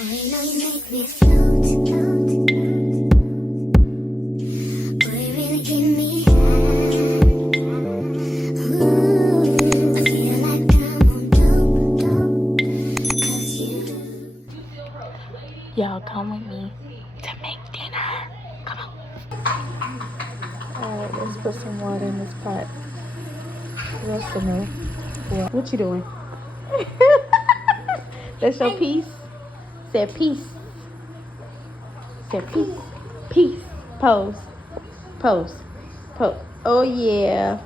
you know you make me float, float, boy, you really give me high. Ooh, I feel like I'm on dope, dope, 'cause you. Y'all come with me to make dinner. Come on. Alright, let's put some water in this pot. What's in there? What you doing? That's your piece? Said peace. Said peace. Peace. Pose. Pose. Pose. Oh yeah.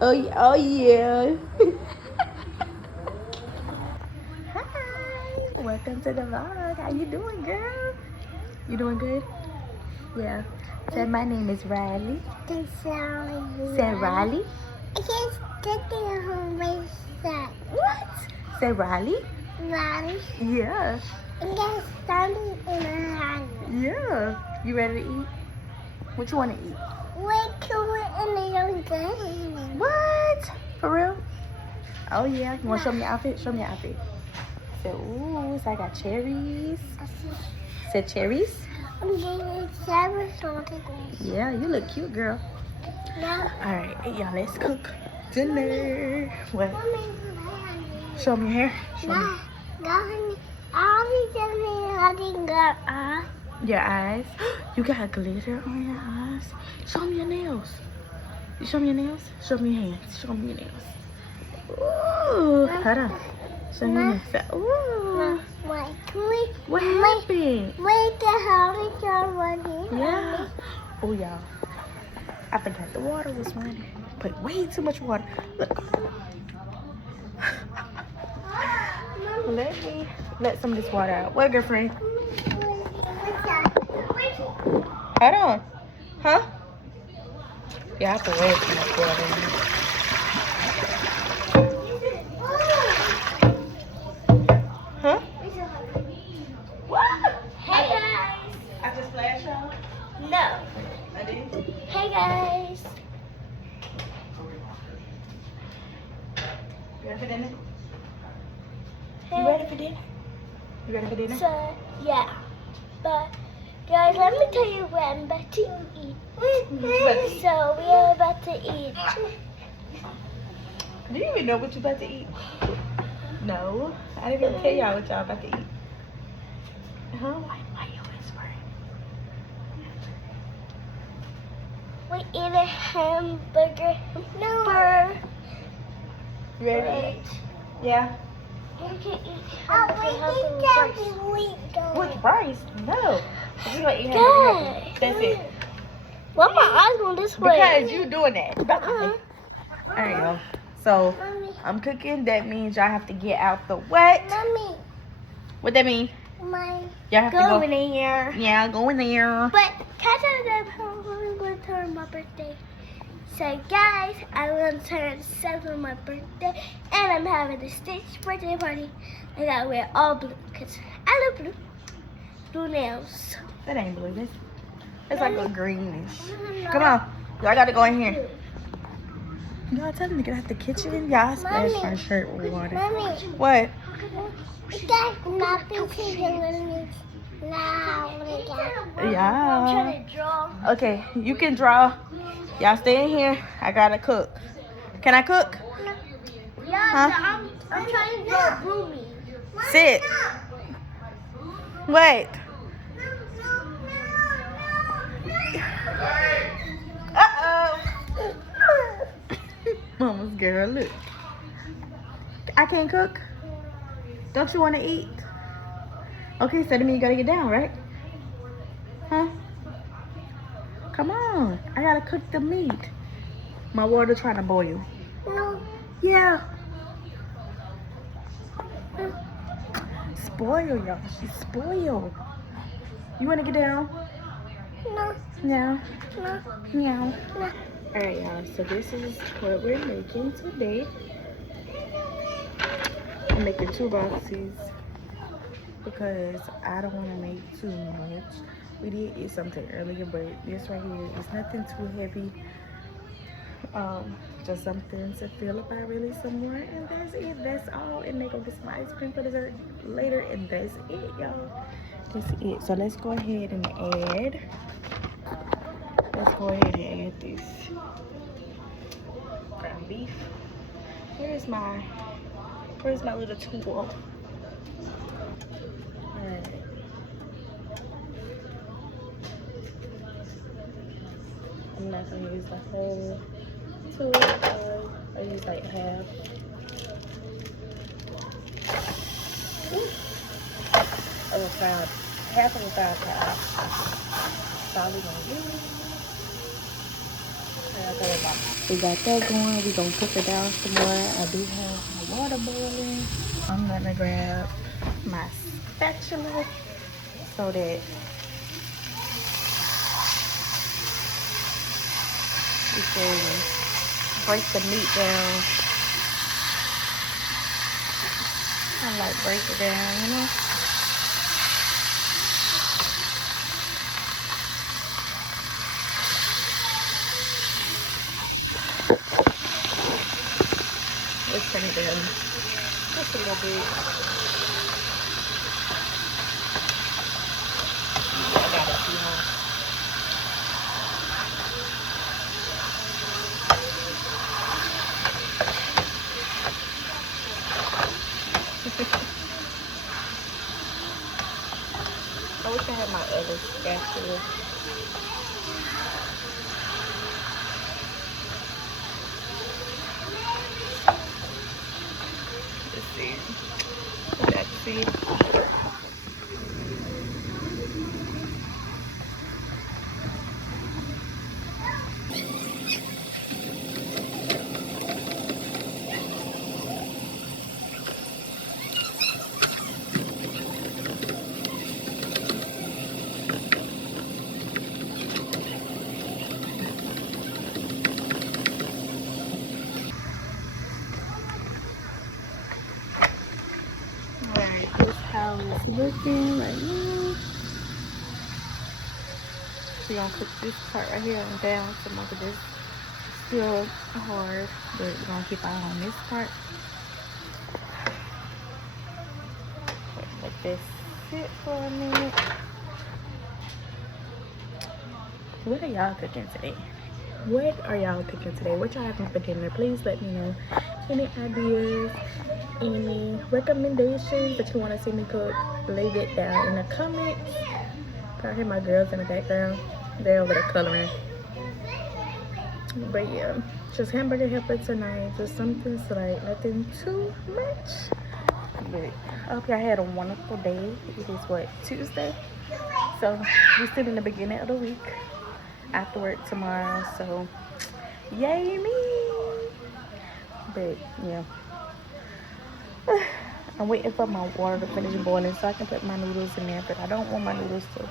Oh yeah. Hi. Welcome to the vlog. How you doing, girl? You doing good? Yeah. Said my name is Riley. Said Riley. I can't get the home race that. What? Say Riley. Riley. Yeah. I get started in a hand. Yeah. You ready to eat? What you want to eat? Wait till we're in the young game. What? For real? Oh yeah. You want to show me your outfit? Show me your outfit. Say, ooh, so I got cherries. Said cherries? I'm getting seven something. Yeah, you look cute, girl. Now, Alright, y'all, let's cook dinner. What? Show me your hair. Show me. Your eyes. You got glitter on your eyes. Show me your nails. You show me your nails? Show me your hands. Show me your nails. Ooh. Hold on. Show me your nails. Ooh. What happened? Wait, the hell is your running? Yeah. Oh, y'all. I forgot the water was running. Put way too much water. Look. Let some of this water out. What, girlfriend? Hold on. Huh? Yeah, I put way too much water in here. Huh? What? Hey guys! I just flashed y'all? No. I did? Hey guys! You ready for dinner? Hey. You ready for dinner? You ready for dinner? So, yeah. But, guys, let me tell you what I'm about to eat. So, we are about to eat. Do you even know what you about to eat? No. I didn't even tell y'all what y'all about to eat. Huh? Why you whispering? We eat a hamburger. No. You ready to eat? Yeah. You can eat hamburger With rice? No. We're gonna eat Guys. hamburger. That's it. Why my eyes going this way? Because you doing that. There you go. So Mommy. I'm cooking. That means y'all have to get out the what? Mommy. What that mean? My Y'all have to go go. in here. Yeah, go in there. But can I tell them how I'm going to turn my birthday? So guys, I'm going to turn 7 on my birthday. And I'm having a Stitch birthday party. I got to wear all blue because I love blue. Blue nails. That ain't blue. It's like a greenish. Come on. Y'all gotta go in here. Y'all tell them to get out the kitchen. Y'all splash Mommy. my shirt with water. Mommy, What? that's nothing to do with me. Now, I'm Yeah. trying to draw. Okay, you can draw. Y'all stay in here. I gotta cook. Can I cook? Yeah, Huh? I'm trying to draw Boomy. Sit. Wait. Uh-oh. Mama's girl, look. I can't cook. Don't you want to eat? Okay, so that means you gotta get down, right? Huh? Come on. I gotta cook the meat. My water trying to boil. No. Yeah. Spoil, y'all. She's spoiled. You wanna get down? No. No. No. No. No. Alright, y'all. So this is what we're making today. I'm making 2 boxes because I don't want to make too much. We did eat something earlier, but this right here is nothing too heavy. Just something to feel about really somewhere, and that's it. That's all. And they gonna get some ice cream for dessert later, and that's it, y'all. That's it. So let's go ahead and add. Let's go ahead and add this ground beef. Where's my little tool? Alright. I'm not gonna use the whole tool. I use like half. Of a pound, half of a pound. That's all we're gonna use. We got that going. We're gonna cook it down some more. I do have my water boiling. I'm gonna grab my spatula so that we can break the meat down. I like break it down, you know. Let's turn it down just a little bit. I got it, you know. I wish I had my other spatula. Let's see. Let's see. Alright, this is how it's looking right now. We're gonna cook this part right here and down some of this. Still hard, but we're gonna keep our eye on this part. Let this sit for a minute. What are y'all cooking today? What are y'all cooking today? What y'all having for dinner? Please let me know. Any ideas, any recommendations that you want to see me cook, leave it down in the comments. Probably hear my girls in the background. They're over there coloring. But yeah, just hamburger helper tonight. Just something slight, nothing too much. But I hope y'all had a wonderful day. It is what, Tuesday? So we're still in the beginning of the week. After work tomorrow, so yay me. But yeah, I'm waiting for my water to finish boiling so I can put my noodles in there, but I don't want my noodles to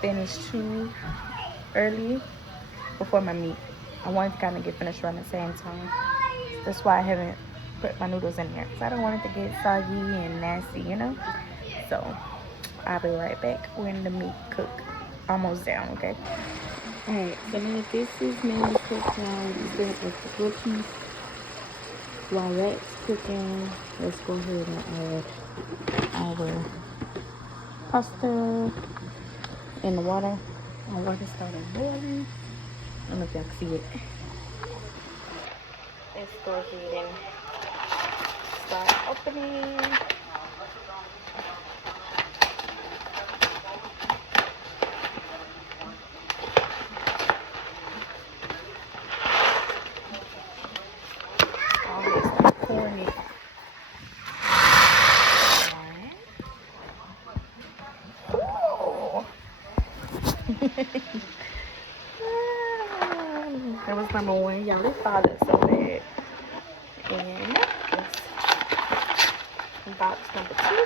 finish too early before my meat. I want it to kind of get finished around the same time. That's why I haven't put my noodles in there, because I don't want it to get soggy and nasty, you know. So I'll be right back when the meat cook almost down. Okay. Alright, so now this is mainly cooked now. We still have like the grilled piece. While that's cooking, let's go ahead and add our pasta in the water. Our water started boiling. I don't know if y'all can see it. Let's go ahead and start opening. That was number one. Y'all, this bothered so bad. And this box number two.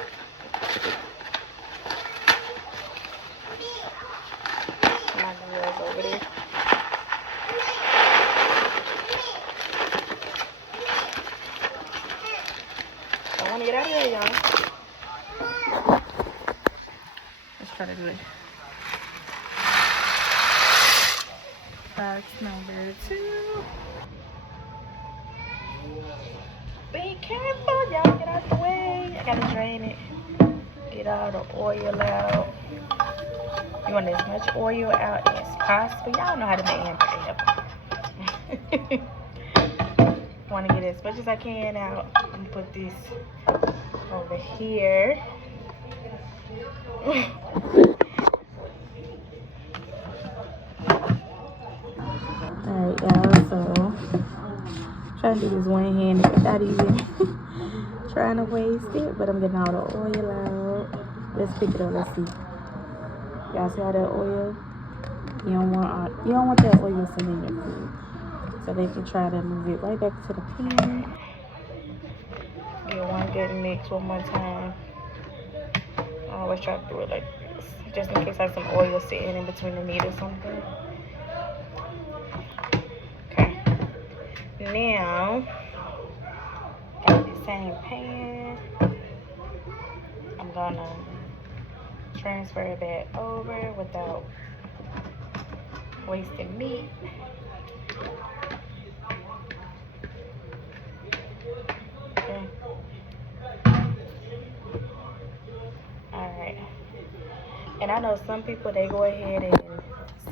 My girl's over there. I want to get out of here, y'all. Let's try to do it. Box number 2. Be careful, y'all. Get out the way. I gotta drain it. Get all the oil out. You want as much oil out as possible. Y'all know how to make hamburger. Want to get as much as I can out. I'm gonna put this over here. Alright, y'all, so trying to do this one-handed without even trying to waste it, but I'm getting all the oil out. Let's pick it up. Let's see. Y'all see all that oil? You don't want that oil sitting in your food. So they can try to move it right back to the pan. Get one good mix one more time. I always try to do it like this, just in case I have some oil sitting in between the meat or something. Okay. Now, got the same pan. I'm gonna transfer it back over without wasting meat. Okay. Alright. And I know some people, they go ahead and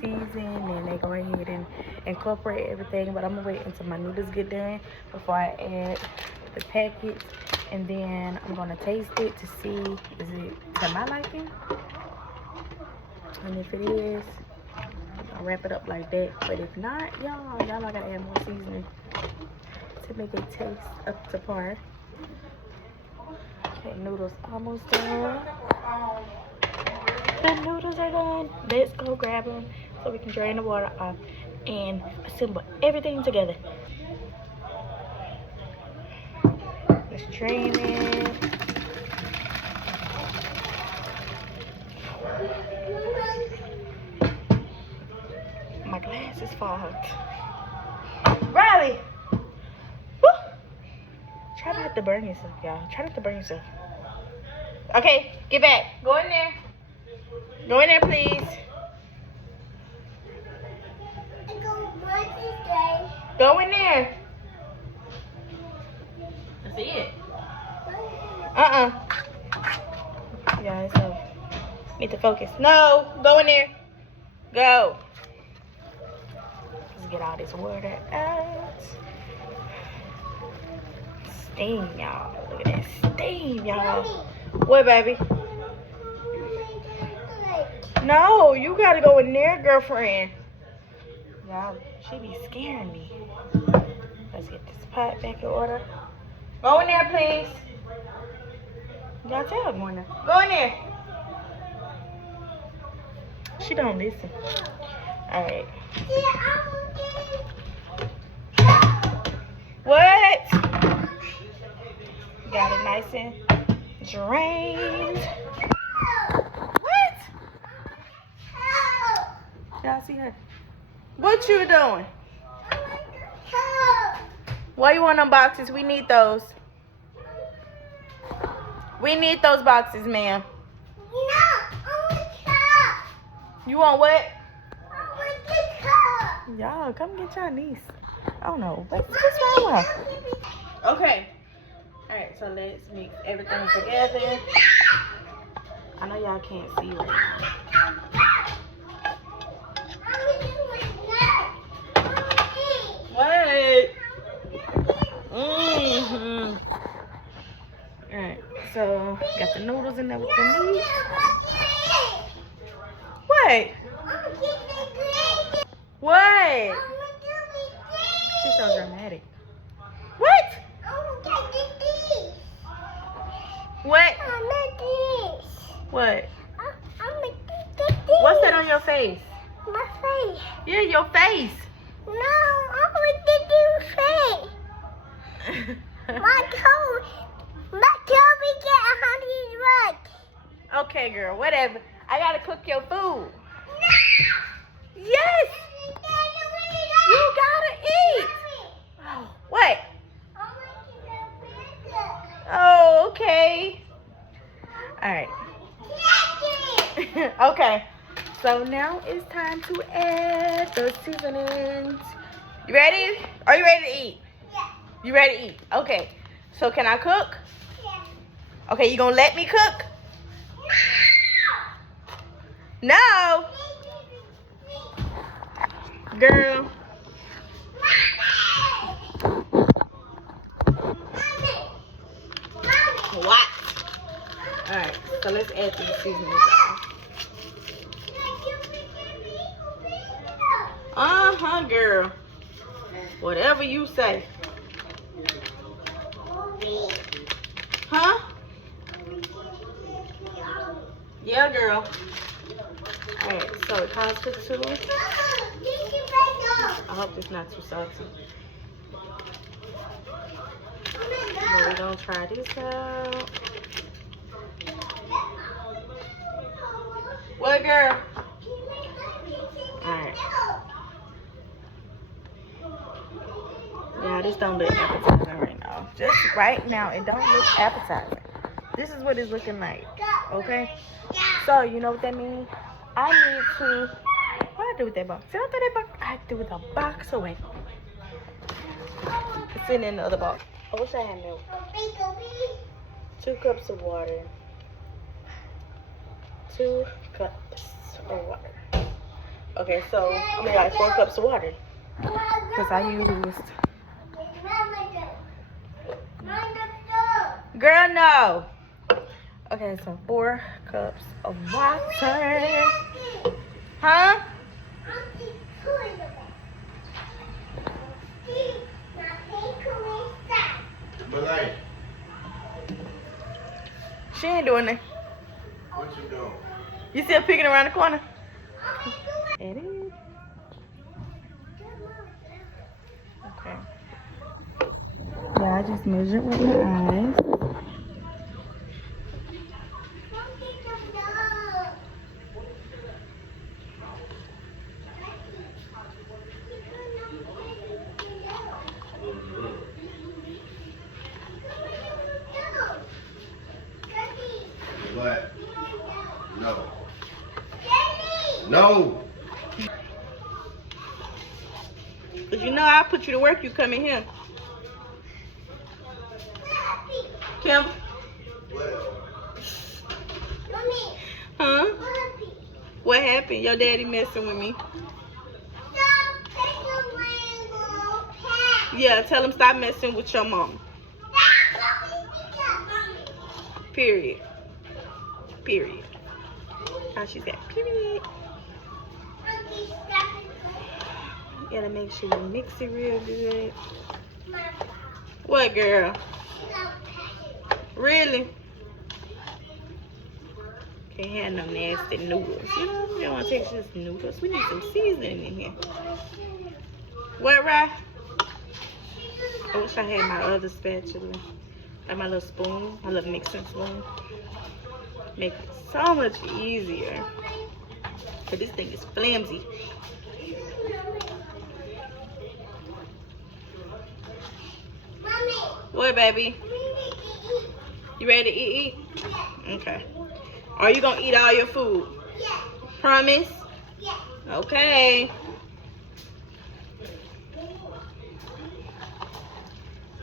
season and they go ahead and incorporate everything, but I'm gonna wait until my noodles get done before I add the packets, and then I'm gonna taste it to see is it to my liking, and if it is, I'll wrap it up like that. But if not, y'all I gotta add more seasoning to make it taste up to par. Okay, noodles almost done. The noodles are done. Let's go grab them so we can drain the water off and assemble everything together. Let's drain it. My glasses fogged. Riley! Woo! Try not to burn yourself, y'all. Try not to burn yourself. Okay, get back. Go in there. Go in there, please. Go in there. That's it. Yeah, so need to focus. No, go in there. Go. Let's get all this water out. Steam, y'all. Look at that steam, y'all. What, baby? No, you gotta go in there, girlfriend. Y'all, she be scaring me. Let's get this pot back in order. Go in there, please. Y'all tell her go in there. Go in there. She don't listen. Alright. What? Got it nice and drained. What? Y'all see her? What you doing? Why you want them boxes? We need those. We need those boxes, ma'am. No, I want the cup. You want what? I want the cup. Y'all, come get your niece. I don't know. What's wrong with her? Okay. Alright, so let's mix everything together. I know y'all can't see right now. What? Alright, so got the noodles in there with the meat. What? What? She's so dramatic. What? What? What? What's that on your face? My face. Yeah, your face. No, I want to do face. My toe be get 100 bucks. Okay, girl, whatever. I gotta cook your food. No. Yes. You gotta eat. Oh, what? Oh, okay. All right. Okay. So now it's time to add the seasonings. You ready? Are you ready to eat? Yeah. You ready to eat? Okay. So can I cook? Yeah. Okay, you gonna let me cook? No. No. Girl. What? Alright, so let's add some seasonings. Uh-huh, girl. Whatever you say. Huh? Yeah, girl. Alright, so it calls for 2. I hope it's not too salty. But we're gonna try this out. What, girl? Alright. Yeah, this don't look appetizing right now. Just right now, it don't look appetizing. This is what it's looking like. Okay? So, you know what that means? I need to... What I do with that box? Did I throw that box? I threw the box away. It's sitting in the other box. I wish I had milk. 2 cups of water. 2 cups of water. Okay, so I'm gonna like 4 cups of water. Because I use Girl, no. Okay, so 4 cups of water. Huh? She ain't doing that. What you doing? You see her peeking around the corner? It is. Okay. Yeah, I just measured with my eyes. What? No. No. Cause you know I put you to work, you come in here. Kim? Huh? What happened? Your daddy messing with me. Yeah, tell him stop messing with your mom. Period. Period. How she said, period. You gotta make sure you mix it real good. What, girl? Really? Can't have no nasty noodles. You know, we don't want to take just noodles. We need some seasoning in here. What, Rye? I wish I had my other spatula. Like my little spoon. My little mixing spoon. Make it so much easier. But this thing is flimsy. What, baby? You ready to eat? Okay. Are you gonna eat all your food? Yeah. Promise? Yeah. Okay.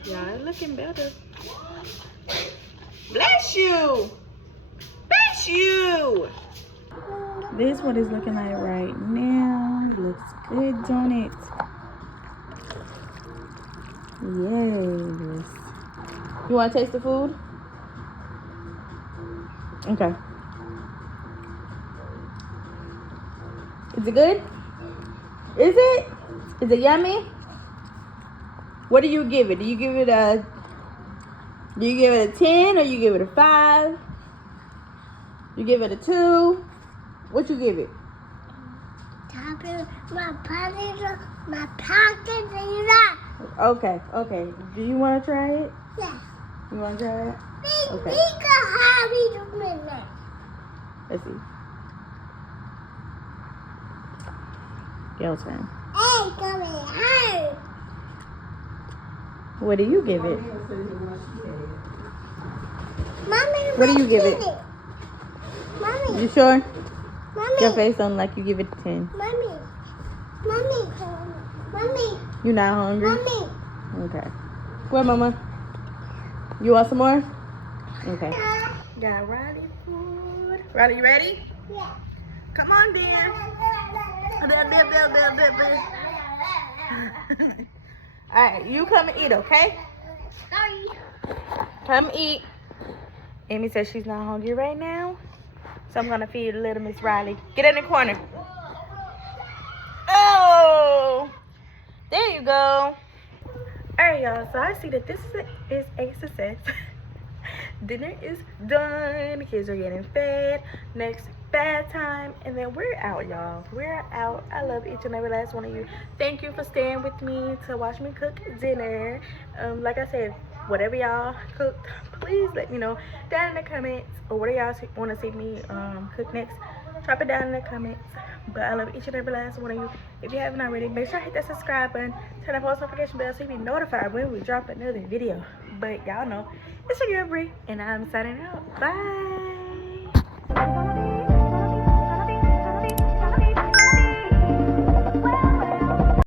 Y'all looking better. Bless you. Bless you. This is what it's looking like right now. It looks good, don't it? Yes. You want to taste the food? Okay. Is it good? Is it? Is it yummy? What do you give it? Do you give it a 10 or you give it a 5? You give it a 2? What you give it? My pocket is up. Okay, okay. Do you want to try it? Yeah. You want to try it? Okay. Let's see. Your turn. Hey, come here. What do you give it? Mommy, What do you give it? Mommy. You sure? Your face don't like you give it a 10. Mommy. You not hungry? Mommy. Okay. Where, Mama? You want some more? Okay. Got Riley food. Riley, you ready? Yeah. Come on, dear. Alright, you come and eat, okay? Sorry. Come eat. Amy says she's not hungry right now. So I'm going to feed little Miss Riley. Get in the corner. Oh! There you go. Alright, y'all. So I see that this is a success. Dinner is done. The kids are getting fed. Next bad time. And then we're out, y'all. We're out. I love each and every last one of you. Thank you for staying with me to watch me cook dinner. Like I said, whatever y'all cooked, please let me know down in the comments. Or what do y'all want to see me cook next? Drop it down in the comments. But I love each and every last one of you. If you haven't already, make sure to hit that subscribe button. Turn the post notification bell so you be notified when we drop another video. But y'all know, it's your girl Bree, and I'm signing out. Bye.